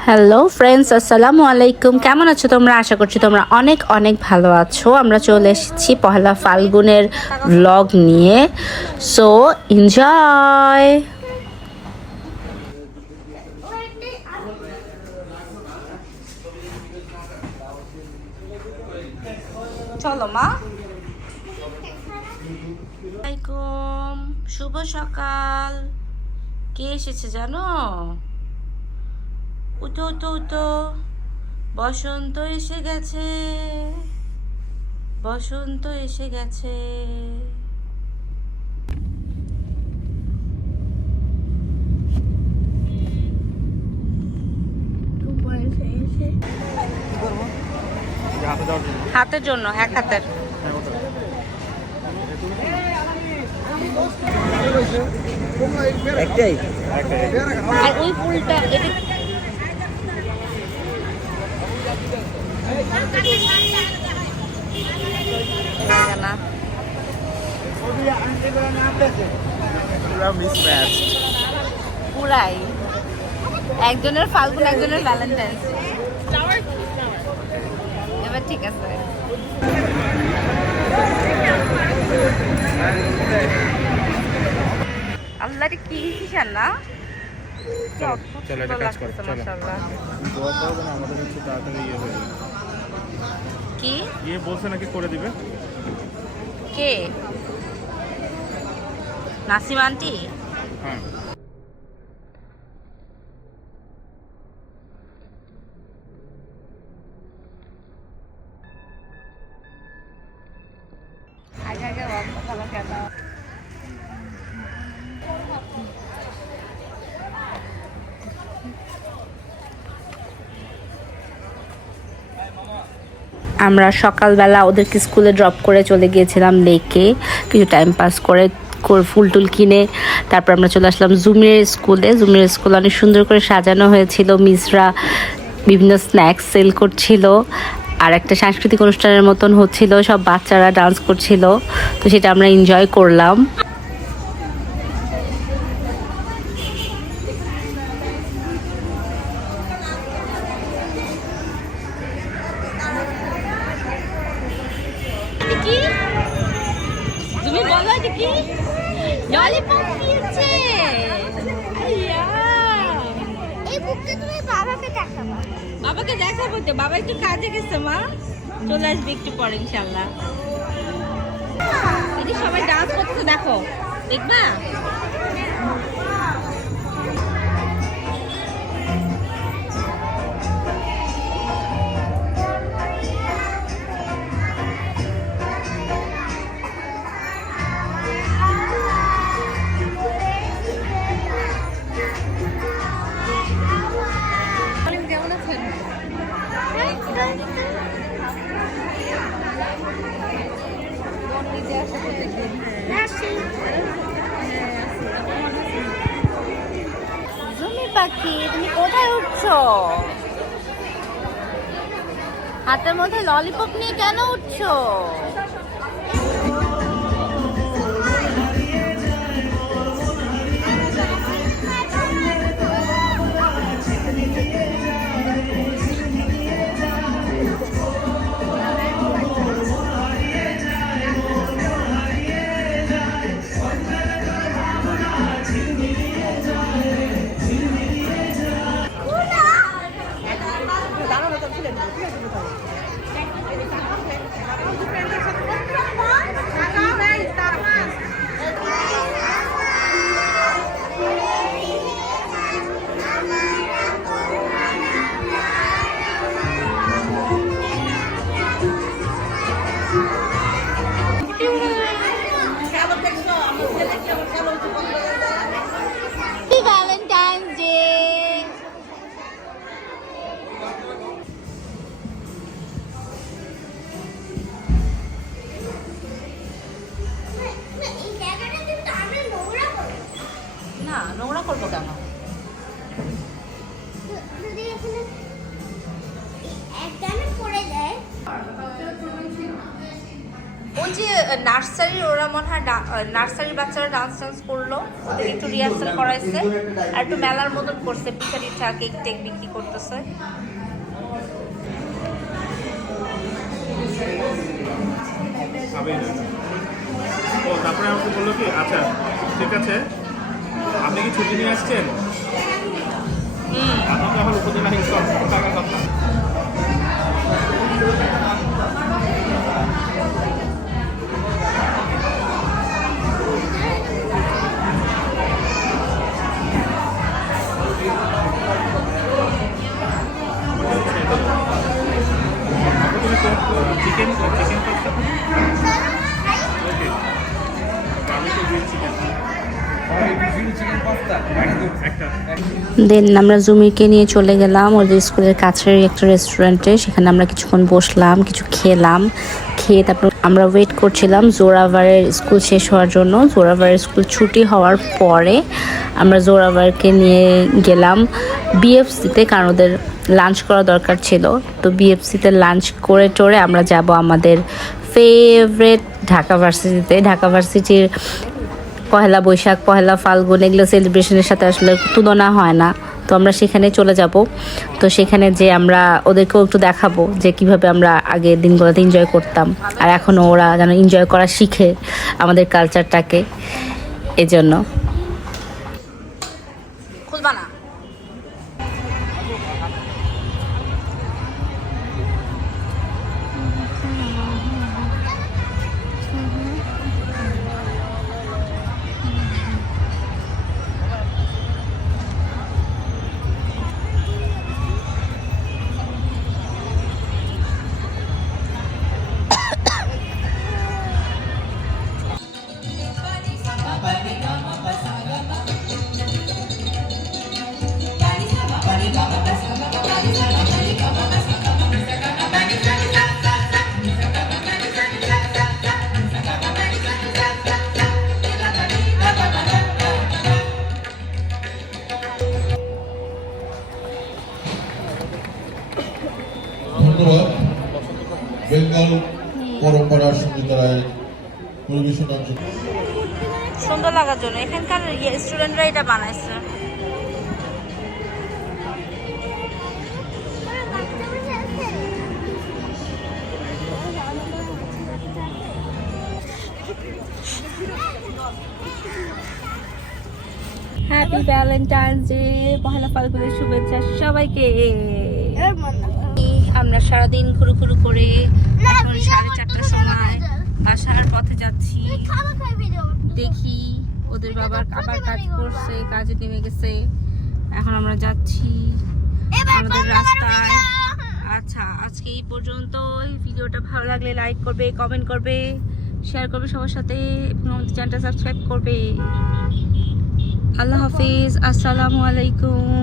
Hello friends, আসসালামু আলাইকুম। কেমন আছো তোমরা? আশা করছি তোমরা অনেক অনেক ভালো আছো। আমরা চলে এসেছি পহেলা ফাল্গুনের ব্লগ নিয়ে। So enjoy. চলো মা। আসসালামাইকুম, শুভ সকাল। কে এসেছে জানো? উঠো উঠো উঠো, বসন্ত এসে গেছে, বসন্ত এসে গেছে। হাতের জন্য, এক হাতের। একটাই আর ওই ফুলটা না, পুরাই একজনের ফাল্গুন, একজনের ভ্যালেন্টাইন্স। এবার ঠিক আছে। আল্লাহরে কি হিসাব না। কি ইয়ে বলছে নাকি করে দিবে? কে? নাসিম আন্টি? হ্যাঁ। আমরা সকালবেলা ওদেরকে স্কুলে ড্রপ করে চলে গিয়েছিলাম লেকে, কিছু টাইম পাস করে ফুল টুল কিনে তারপর আমরা চলে আসলাম জুমির স্কুলে। জুমির স্কুল অনেক সুন্দর করে সাজানো হয়েছিল, মিসরা বিভিন্ন স্ন্যাক্স সেল করছিল, আর একটা সাংস্কৃতিক অনুষ্ঠানের মতন হচ্ছিল, সব বাচ্চারা ডান্স করছিল, তো সেটা আমরা এনজয় করলাম। তুমি বলো দেখি, ললিপপ দিয়েছে। এই বুকটা তুমি বাবাকে দেখাবো। বাবাকে দেখাবো তো, বাবা একটু কাজে গেছে মা, চলে আসবে একটু পরে ইনশাআল্লাহ। এই সবাই ডান্স করতে দেখো, দেখবা? জুমি পাখি, তুমি কোথায় উঠছো? হাতের মধ্যে ললিপপ নিয়ে কেন উঠছো? ওই যে নার্সারির ওরা মনে হয় নার্সারির বাচ্চারা ডান্স করলো, ওদের একটু রিহার্সাল করাইছে আর একটু মেলার মতন করছে, পিঠা টিঠা কেক টেক বিক্রি করতেছে। ও তারপরে আমাকে বললো কি আচ্ছা ঠিক আছে আপনি কি ছুটি নিয়ে আসছেন, আপনাকে আমার উপজেলা টাকার কথা। চিকেন চিকেন পাস্তা ওকে আমি তো গ্রিল চিকেন একটা দেন আমরা জুমিকে নিয়ে চলে গেলাম ওদের স্কুলের কাছের একটা রেস্টুরেন্টে। সেখানে আমরা কিছুক্ষণ বসলাম, কিছু খেলাম, খেয়ে তারপর আমরা ওয়েট করছিলাম জোরাভারের স্কুল শেষ হওয়ার জন্য। জোরাভারের স্কুল ছুটি হওয়ার পরে আমরা জোরাভারকে নিয়ে গেলাম বিএফসিতে, কারণ ওদের লাঞ্চ করা দরকার ছিল। তো বিএফসিতে লাঞ্চ করে টোরে আমরা যাব আমাদের ফেভারেট ঢাকা ভার্সিটিতে। ঢাকা ভার্সিটির পহেলা বৈশাখ, পহেলা ফাল্গুন এগুলো সেলিব্রেশনের সাথে আসলে তুলনা হয় না। তো আমরা সেখানে চলে যাব। তো সেখানে যে আমরা ওদেরকেও একটু দেখাবো যে কিভাবে আমরা আগে দিনগুলোতে এনজয় করতাম, আর এখনও ওরা যেন এনজয় করা শিখে আমাদের কালচারটাকে। এজন্য খুলবা না। ধন্যবাদ বেঙ্গল পরম্পরা সঙ্গীতায় পরিবেশনা। সুন্দর লাগার জন্য এখানকার স্টুডেন্টরা এটা বানাইছে। হ্যাপি ভ্যালেন্টাইন্স ডে, পহেলা ফাল্গুনের শুভেচ্ছা সবাইকে। আমরা সারাদিন ঘুরু করে এখন 4:30টার সময় বাসার পথে যাচ্ছি। দেখি ওদের বাবা আবার কাজ করছে, কাজে নেমে গেছে। এখন আমরা যাচ্ছি আমাদের রাস্তায়। আচ্ছা, আজকে এই পর্যন্ত। এই ভিডিওটা ভালো লাগলে লাইক করবে, কমেন্ট করবে, শেয়ার করবে সবার সাথে এবং আমাদের চ্যানেলটা সাবস্ক্রাইব করবে। আল্লাহ হাফিজ, আসসালামু আলাইকুম।